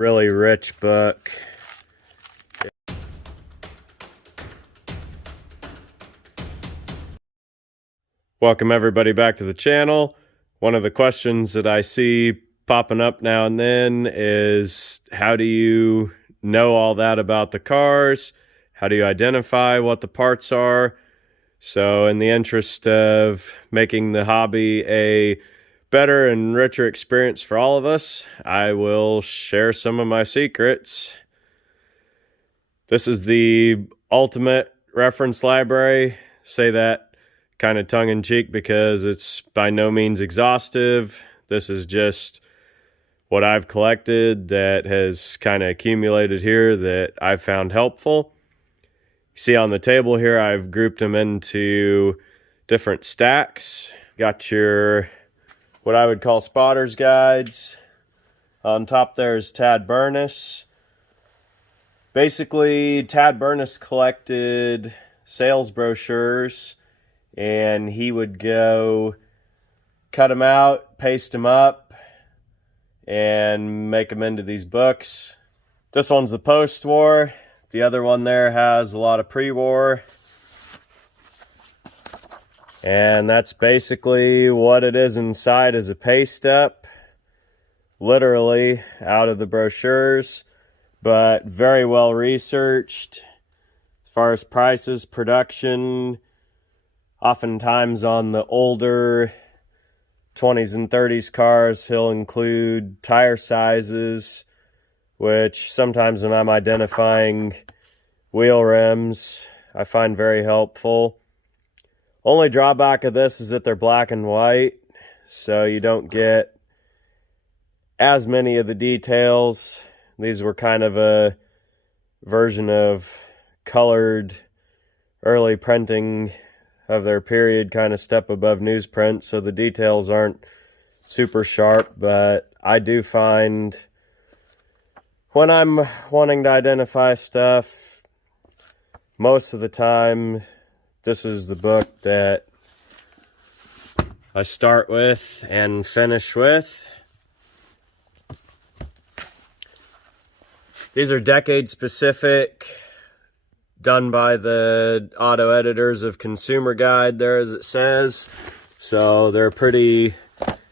Really rich book. Welcome everybody back to the channel. One of the questions that I see popping up now and then is, how do you know all that about the cars? How do you identify what the parts are? So in the interest of making the hobby a better and richer experience for all of us, I will share some of my secrets. This is the ultimate reference library. Say that kind of tongue-in-cheek because it's by no means exhaustive. This is just what I've collected that has kind of accumulated here that I've found helpful. You see on the table here, I've grouped them into different stacks. Got your, what I would call spotter's guides. On top there's Tad Burness. Basically, Tad Burness collected sales brochures, and he would go cut them out, paste them up, and make them into these books. This one's the post-war. The other one there has a lot of pre-war. And that's basically what it is inside, is a paste up, literally out of the brochures, but very well researched. As far as prices, production, oftentimes on the older 20s and 30s cars, he'll include tire sizes, which sometimes when I'm identifying wheel rims, I find very helpful. Only drawback of this is that they're black and white, so you don't get as many of the details. These were kind of a version of colored early printing of their period, kind of step above newsprint, so the details aren't super sharp, but I do find when I'm wanting to identify stuff, most of the time, this is the book that I start with and finish with. These are decade specific, done by the auto editors of Consumer Guide there, as it says. So they're pretty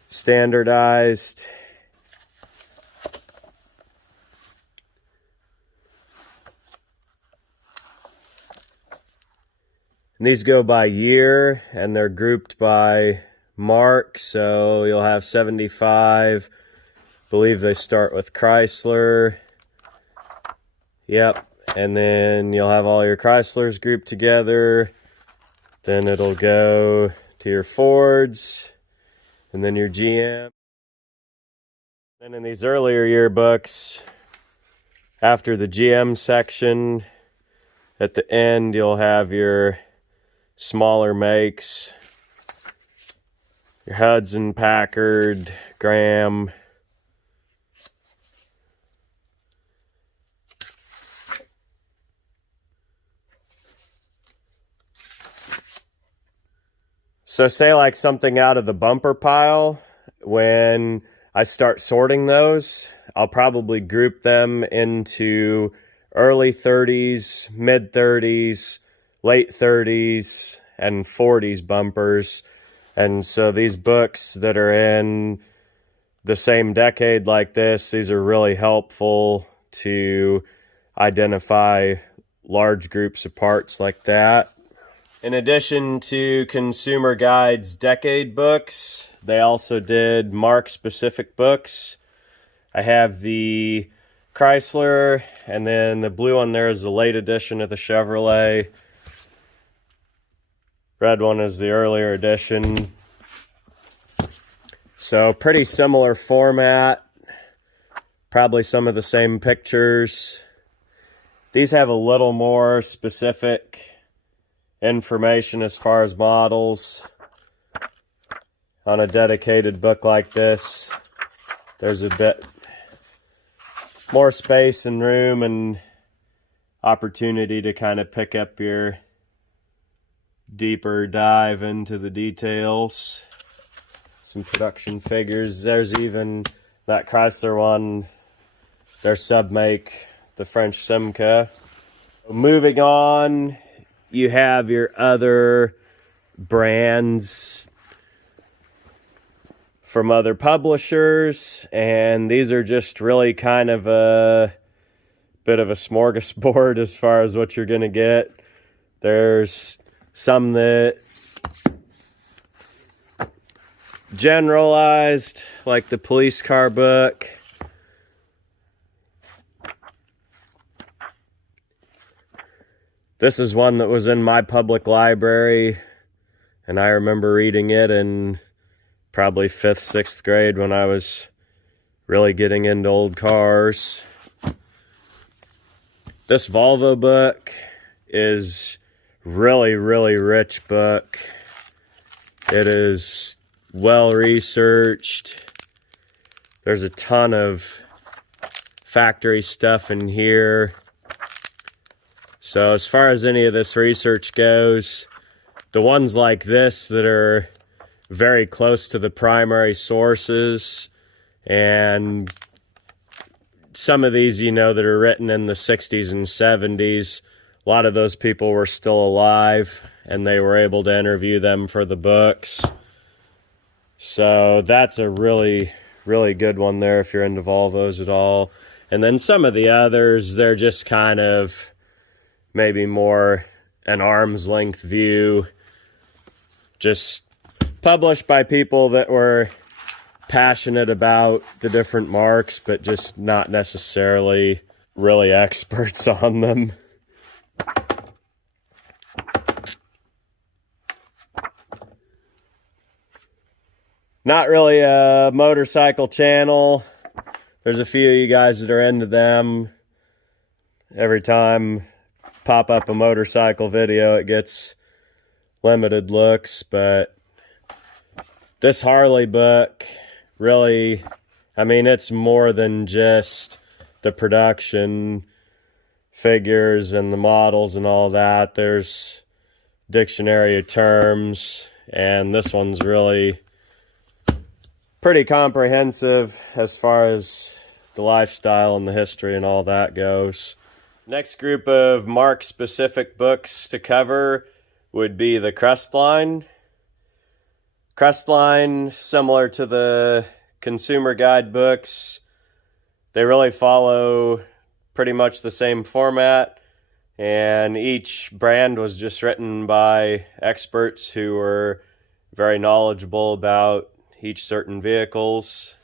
standardized. And these go by year, and they're grouped by mark. So you'll have 75. I believe they start with Chrysler. Yep. And then you'll have all your Chryslers grouped together. Then it'll go to your Fords, and then your GM. And in these earlier yearbooks, after the GM section, at the end you'll have your smaller makes, your Hudson, Packard, Graham. So say like something out of the bumper pile, when I start sorting those, I'll probably group them into early 30s, mid 30s, late 30s, and 40s bumpers. And so these books that are in the same decade like this, these are really helpful to identify large groups of parts like that. In addition to Consumer Guide's decade books, they also did mark-specific books. I have the Chrysler, and then the blue one there is the late edition of the Chevrolet. Red one is the earlier edition. So pretty similar format, probably some of the same pictures. These have a little more specific information as far as models. On a dedicated book like this, there's a bit more space and room and opportunity to kind of pick up your deeper dive into the details. Some production figures. There's even that Chrysler one their submake, the French Simca. Moving on, you have your other brands from other publishers, and these are just really kind of a bit of a smorgasbord as far as what you're going to get. There's some that generalized, like the police car book. This is one that was in my public library, and I remember reading it in probably 5th, 6th grade when I was really getting into old cars. This Volvo book is really, really rich book. It is well researched. There's a ton of factory stuff in here. So as far as any of this research goes, the ones like this that are very close to the primary sources, and some of these, you know, that are written in the 60s and 70s, a lot of those people were still alive and they were able to interview them for the books. So that's a really, really good one there if you're into Volvos at all. And then some of the others, they're just kind of maybe more an arm's length view, just published by people that were passionate about the different marks, but just not necessarily really experts on them. Not really a motorcycle channel. There's a few of you guys that are into them. Every time pop up a motorcycle video, it gets limited looks, but this Harley book really, I mean, it's more than just the production figures and the models and all that. There's dictionary of terms, and this one's really pretty comprehensive as far as the lifestyle and the history and all that goes. Next group of mark-specific books to cover would be the Crestline. Crestline, similar to the consumer guide books, they really follow pretty much the same format, and each brand was just written by experts who were very knowledgeable about each certain vehicles.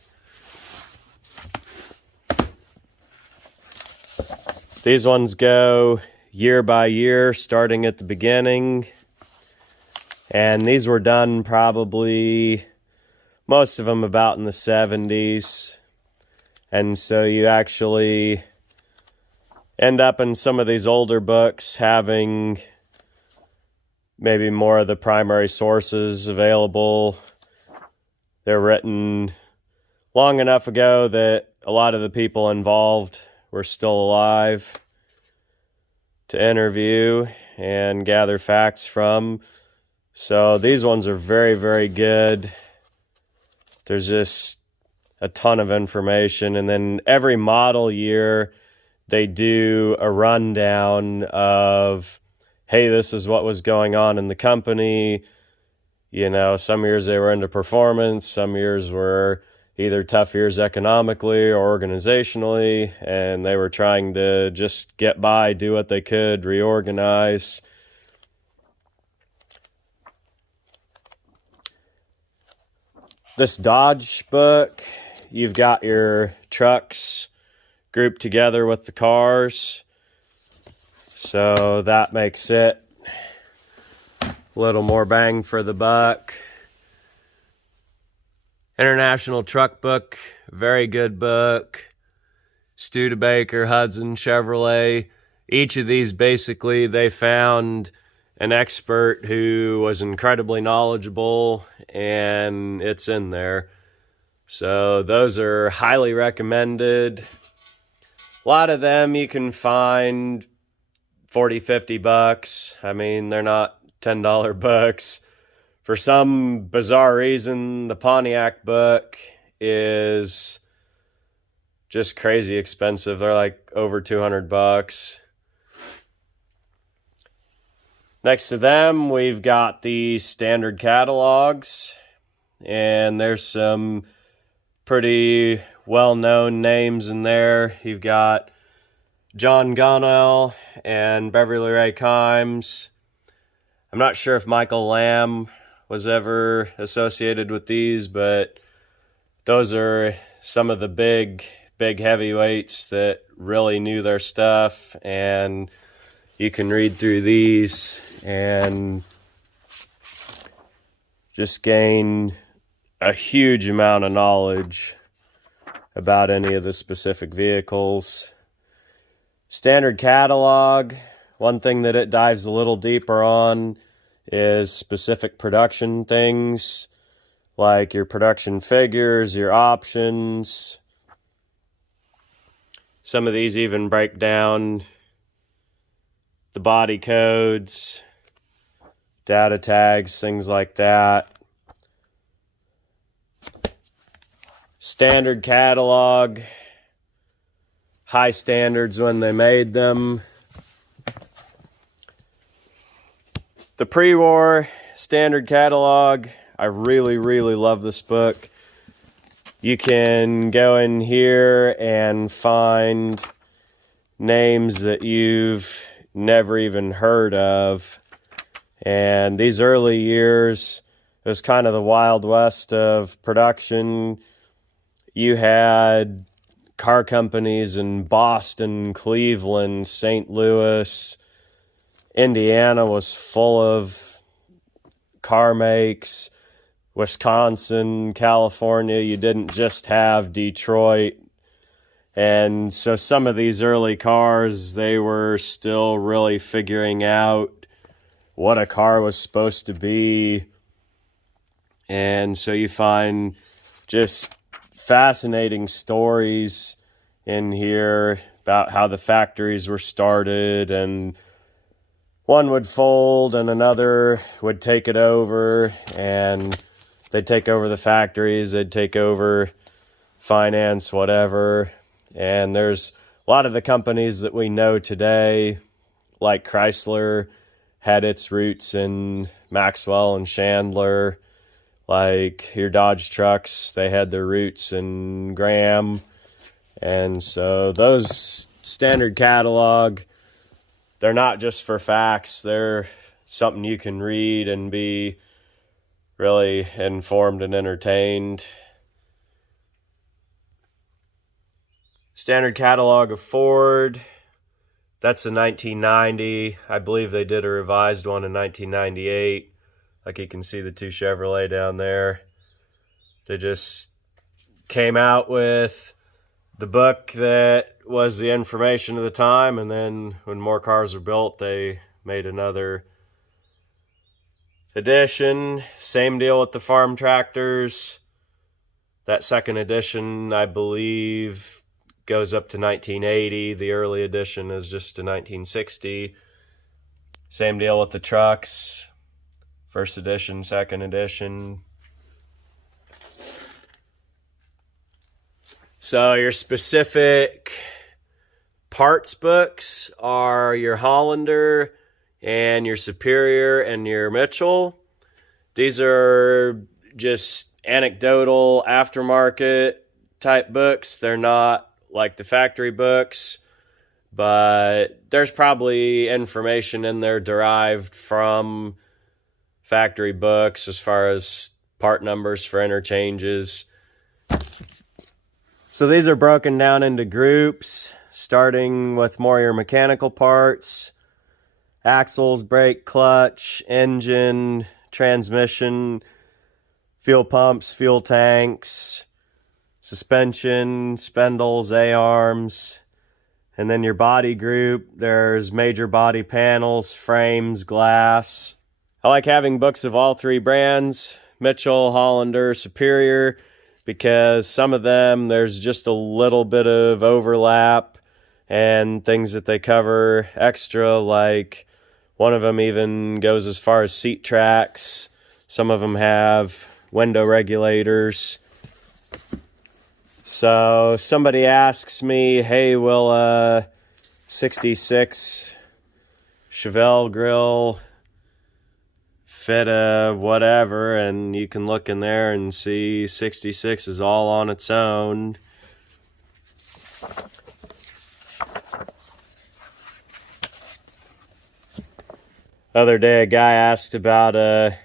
These ones go year by year, starting at the beginning. And these were done probably, most of them about in the 70s. And so you actually end up in some of these older books having maybe more of the primary sources available. They're written long enough ago that a lot of the people involved were still alive to interview and gather facts from. So these ones are very, very good. There's just a ton of information. And then every model year, they do a rundown of, hey, this is what was going on in the company. You know, some years they were into performance, some years were either tough years economically or organizationally, and they were trying to just get by, do what they could, reorganize. This Dodge book, you've got your trucks grouped together with the cars, so that makes it a little more bang for the buck. International Truck Book, very good book. Studebaker, Hudson, Chevrolet. Each of these, basically, they found an expert who was incredibly knowledgeable, and it's in there. So those are highly recommended. A lot of them you can find $40, $50. I mean, they're not $10 books. For some bizarre reason, the Pontiac book is just crazy expensive. They're like over $200. Next to them, we've got the standard catalogs, and there's some pretty well-known names in there. You've got John Gunnell and Beverly Ray Kimes. I'm not sure if Michael Lamb was ever associated with these, but those are some of the big heavyweights that really knew their stuff, and you can read through these and just gain a huge amount of knowledge about any of the specific vehicles. Standard catalog, one thing that it dives a little deeper on is specific production things, like your production figures, your options. Some of these even break down the body codes, data tags, things like that. Standard catalog, high standards when they made them. The pre-war standard catalog, I really love this book. You can go in here and find names that you've never even heard of. And these early years, it was kind of the Wild West of production. You had car companies in Boston, Cleveland, St. Louis. Indiana was full of car makes. Wisconsin, California, you didn't just have Detroit. And so some of these early cars, they were still really figuring out what a car was supposed to be. And so you find just fascinating stories in here about how the factories were started, and one would fold and another would take it over, and they'd take over the factories, they'd take over finance, whatever. And there's a lot of the companies that we know today, like Chrysler, had its roots in Maxwell and Chandler. Like your Dodge trucks, they had their roots in Graham. And so those standard catalog, they're not just for facts, they're something you can read and be really informed and entertained. Standard catalog of Ford, that's a 1990. I believe they did a revised one in 1998. Like you can see the two Chevrolet down there. They just came out with the book that was the information of the time, and then when more cars were built, they made another edition. Same deal with the farm tractors. That second edition, I believe, goes up to 1980. The early edition is just to 1960. Same deal with the trucks. First edition, second edition. So your specific parts books are your Hollander and your Superior and your Mitchell. These are just anecdotal aftermarket type books. They're not like the factory books, but there's probably information in there derived from factory books as far as part numbers for interchanges. So these are broken down into groups, starting with more your mechanical parts: axles, brake, clutch, engine, transmission, fuel pumps, fuel tanks, suspension, spindles, A-arms. And then your body group, there's major body panels, frames, glass. I like having books of all three brands, Mitchell, Hollander, Superior, because some of them, there's just a little bit of overlap and things that they cover extra, like one of them even goes as far as seat tracks. Some of them have window regulators. So somebody asks me, hey, will a 66 Chevelle grill fit a whatever? And you can look in there and see 66 is all on its own. Other day a guy asked about a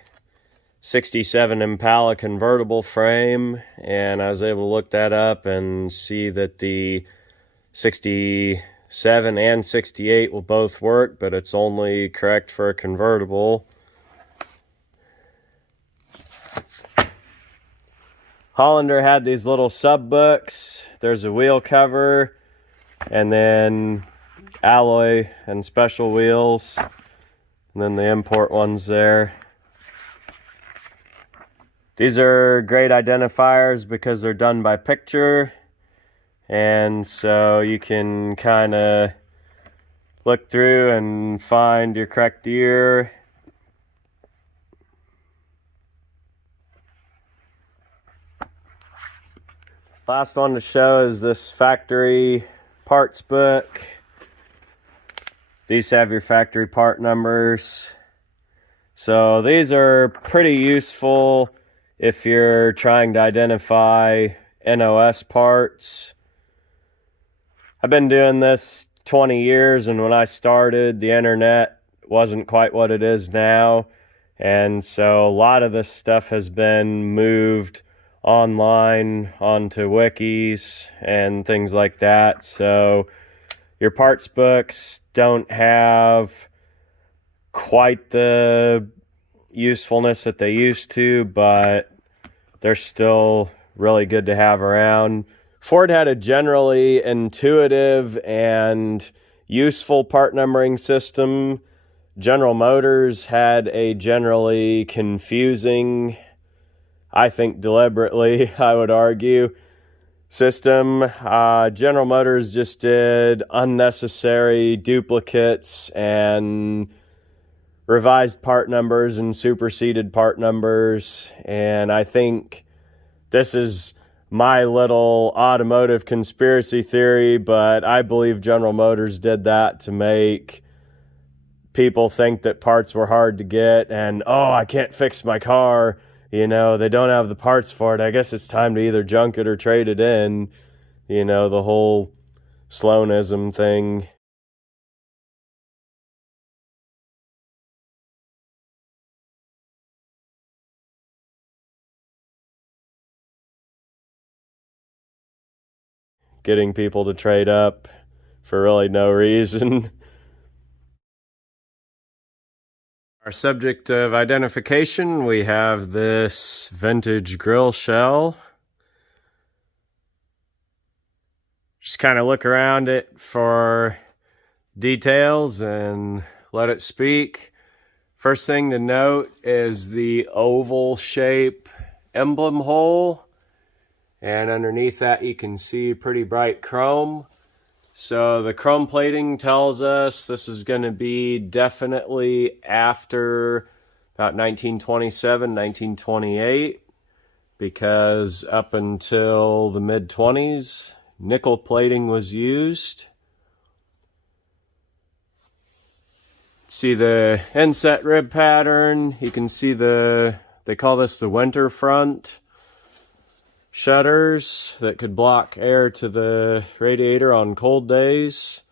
67 Impala convertible frame, and I was able to look that up and see that the 67 and 68 will both work, but it's only correct for a convertible. Hollander had these little sub books. There's a wheel cover, and then alloy and special wheels, and then the import ones there. These are great identifiers because they're done by picture, and so you can kind of look through and find your correct ear. Last one to show is this factory parts book. These have your factory part numbers. So these are pretty useful if you're trying to identify NOS parts. I've been doing this 20 years, and when I started, the internet wasn't quite what it is now. And so a lot of this stuff has been moved online onto wikis and things like that. So your parts books don't have quite the usefulness that they used to, but they're still really good to have around. Ford had a generally intuitive and useful part numbering system. General Motors had a generally confusing, I think deliberately, I would argue, system. General Motors just did unnecessary duplicates and revised part numbers and superseded part numbers, and I think this is my little automotive conspiracy theory, but I believe General Motors did that to make people think that parts were hard to get, and oh, I can't fix my car, you know, they don't have the parts for it, I guess it's time to either junk it or trade it in, you know, the whole Sloanism thing. Getting people to trade up for really no reason. Our subject of identification, we have this vintage grill shell. Just kind of look around it for details and let it speak. First thing to note is the oval shape emblem hole. And underneath that you can see pretty bright chrome. So the chrome plating tells us this is going to be definitely after about 1927, 1928, because up until the mid-20s, nickel plating was used. See the inset rib pattern. You can see they call this the winter front shutters that could block air to the radiator on cold days.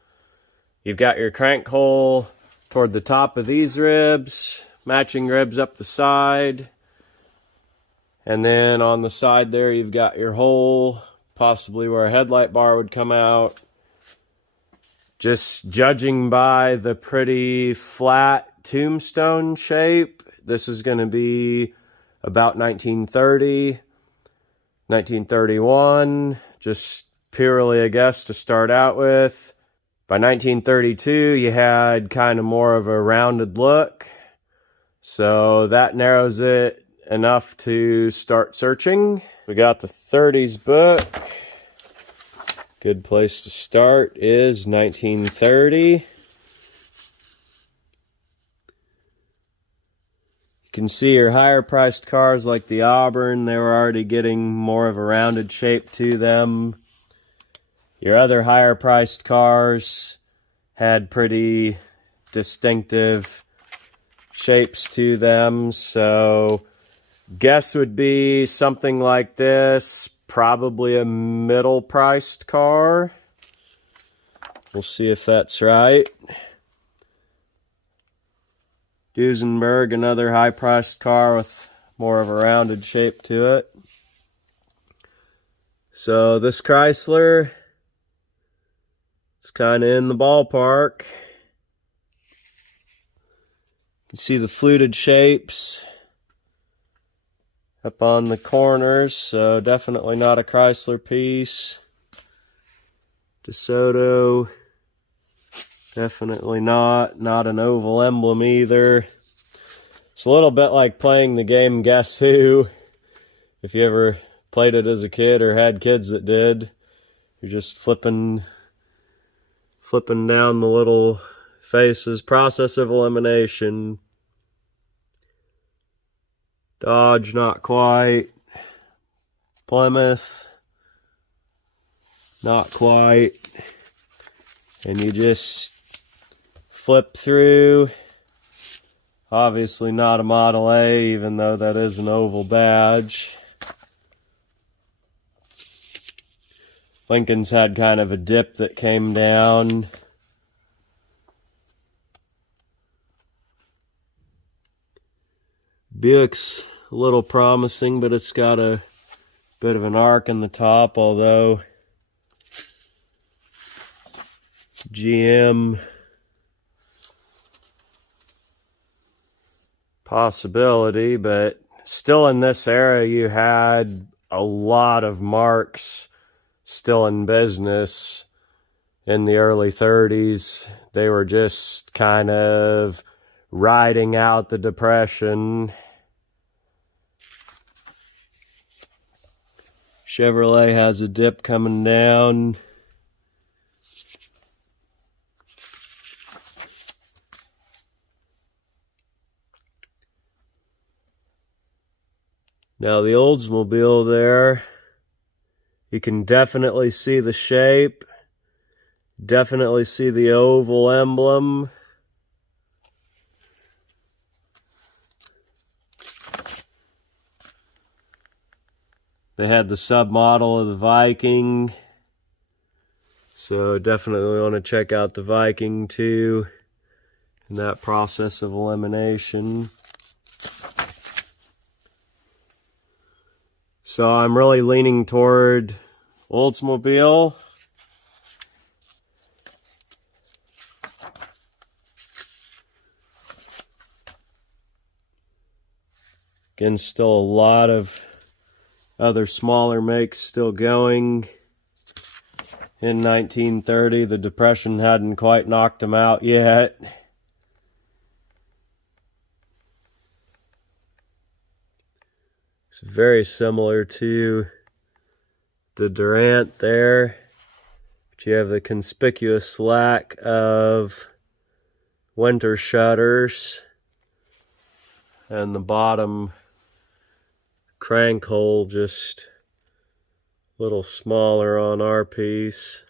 You've got your crank hole toward the top of these ribs, matching ribs up the side, and then on the side there you've got your hole, possibly where a headlight bar would come out. Just judging by the pretty flat tombstone shape, this is going to be about 1930. 1931, just purely a guess to start out with. By 1932, you had kind of more of a rounded look, so that narrows it enough to start searching. We got the 30s book. Good place to start is 1930. You can see your higher priced cars like the Auburn, they were already getting more of a rounded shape to them. Your other higher priced cars had pretty distinctive shapes to them, so guess would be something like this, probably a middle priced car. We'll see if that's right. Duesenberg, another high priced car with more of a rounded shape to it. So this Chrysler, it's kind of in the ballpark. You can see the fluted shapes up on the corners, so definitely not a Chrysler piece. DeSoto, definitely not an oval emblem either. It's a little bit like playing the game Guess Who. If you ever played it as a kid or had kids that did, you're just flipping down the little faces. Process of elimination. Dodge, not quite. Plymouth, not quite. And you just flip through. Obviously not a Model A, even though that is an oval badge. Lincoln's had kind of a dip that came down. Buick's a little promising, but it's got a bit of an arc in the top, although GM possibility, but still in this era you had a lot of marques still in business in the early 30s. They were just kind of riding out the Depression. Chevrolet has a dip coming down. Now the Oldsmobile there, you can definitely see the shape, definitely see the oval emblem. They had the submodel of the Viking, so definitely want to check out the Viking too in that process of elimination. So I'm really leaning toward Oldsmobile. Again, still a lot of other smaller makes still going. In 1930, the Depression hadn't quite knocked them out yet. It's very similar to the Durant there, but you have the conspicuous lack of winter shutters, and the bottom crank hole just a little smaller on our piece.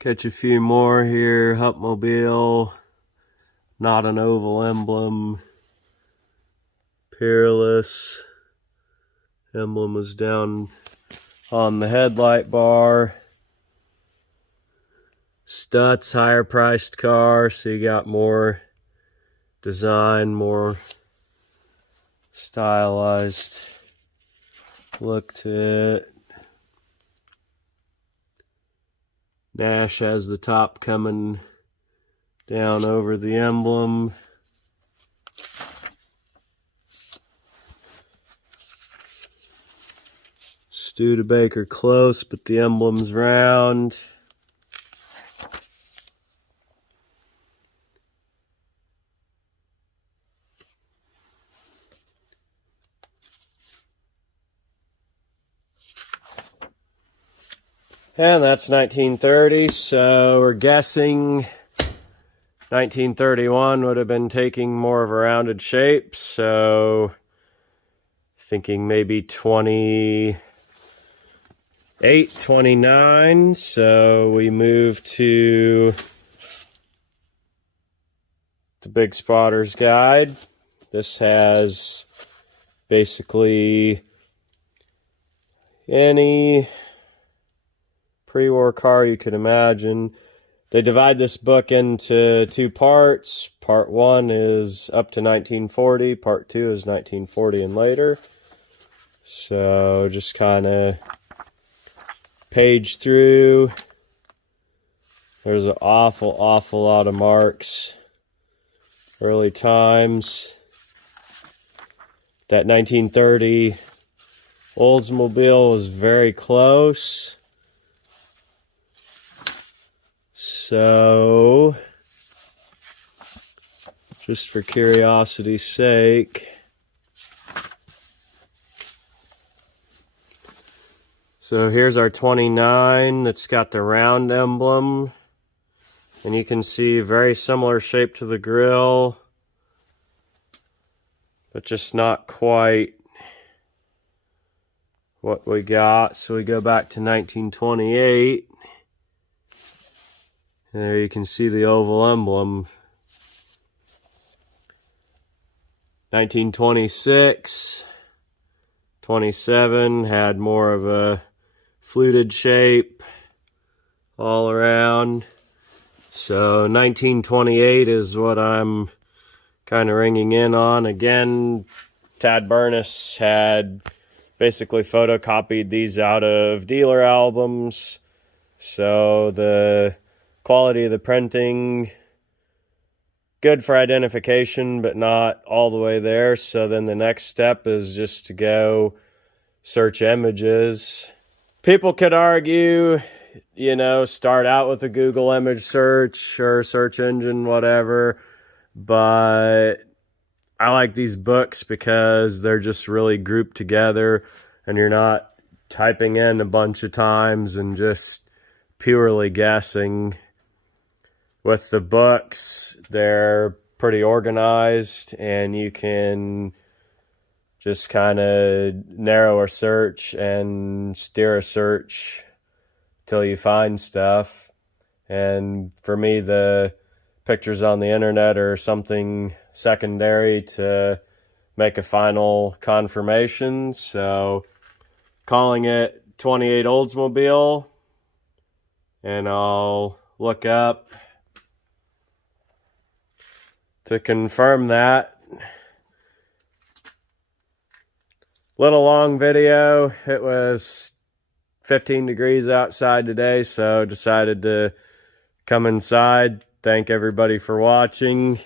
Catch a few more here. Hupmobile, not an oval emblem. Peerless, emblem was down on the headlight bar. Stutz, higher priced car, so you got more design, more stylized look to it. Nash has the top coming down over the emblem. Studebaker close, but the emblem's round. And that's 1930, so we're guessing 1931 would have been taking more of a rounded shape, so thinking maybe 28, 29. So we move to the Big Spotter's Guide. This has basically any pre-war car you could imagine. They divide this book into two parts. Part 1 is up to 1940. Part 2 is 1940 and later. So just kind of page through. There's an awful lot of marks. Early times. That 1930 Oldsmobile was very close. So, just for curiosity's sake, so here's our 29 that's got the round emblem, and you can see very similar shape to the grille, but just not quite what we got. So we go back to 1928. And there you can see the oval emblem. 1926, 27 had more of a fluted shape all around. So 1928 is what I'm kind of ringing in on. Again, Tad Burness had basically photocopied these out of dealer albums. So the quality of the printing, good for identification, but not all the way there. So then the next step is just to go search images. People could argue, you know, start out with a Google image search or search engine, whatever. But I like these books because they're just really grouped together and you're not typing in a bunch of times and just purely guessing. With the books, they're pretty organized and you can just kind of narrow a search and steer a search till you find stuff. And for me, the pictures on the internet are something secondary to make a final confirmation. So calling it 28 Oldsmobile, and I'll look up to confirm that. Little long video. It was 15 degrees outside today, so decided to come inside. Thank everybody for watching.